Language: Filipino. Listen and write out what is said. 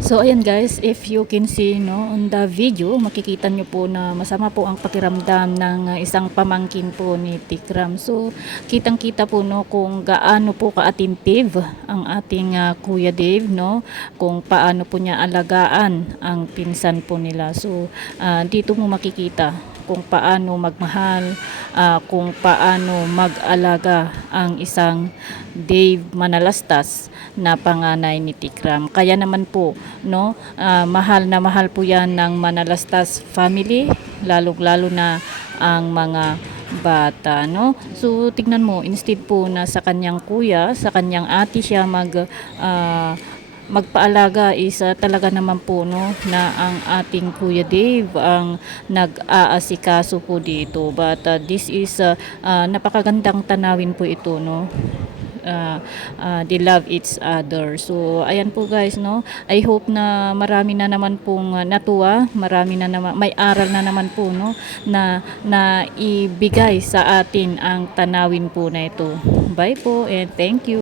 So ayan guys, if you can see no on the video, makikita nyo po na masama po ang pakiramdam ng isang pamangkin po ni Tikram. So kitang-kita po no kung gaano po ka-attentive ang ating Kuya Dave no, kung paano po niya alagaan ang pinsan po nila. So dito mo makikita kung paano magmahal, kung paano mag-alaga ang isang Dave Manalastas na panganay ni Tikram. Kaya naman po, no, mahal na mahal po yan ng Manalastas family, lalo-lalo na ang mga bata, no. So tignan mo, instead po na sa kanyang kuya, sa kanyang ate siya magpaalaga is talaga naman po no na ang ating Kuya Dave ang nag-aasikaso po dito, but this is napakagandang tanawin po ito no. They love each other. So ayan po guys no, I hope na marami na naman pong natuwa, marami na naman, may aral na naman po no na ibigay sa atin ang tanawin po na ito. Bye po and thank you.